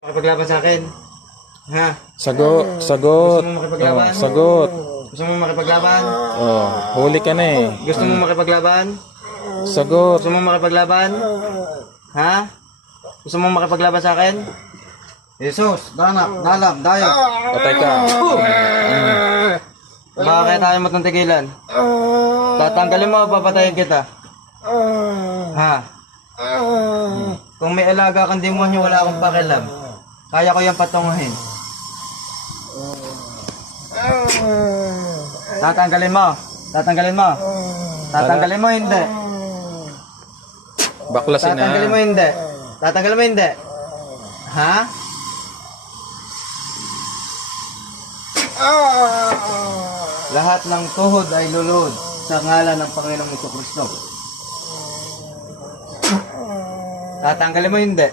Makipaglaban sa akin? Ha? Sagot, sagot. Gusto mo makipaglaban? Oh, sagot. Gusto mo makipaglaban? Oh, huli ka na eh. Gusto mo makipaglaban? Sagot. Gusto mo makipaglaban? Ha? Gusto mo makipaglaban sa akin? Jesus, danak, dalam, dayo. Patay ka. Baka kaya tayo matuntigilan. Tatanggalin mo o papatayin kita? Ha? Kung may alaga kang demonyo, wala akong pakialam. Kaya ko yung patunguhin. Tatanggalin mo. Tatanggalin mo. Tatanggalin mo hindi. Baklasin na. Tatanggalin mo hindi. Tatanggalin mo hindi. Ha? Lahat ng tuhod ay luluhod sa ngalan ng Panginoong Kristo. Tatanggalin mo hindi.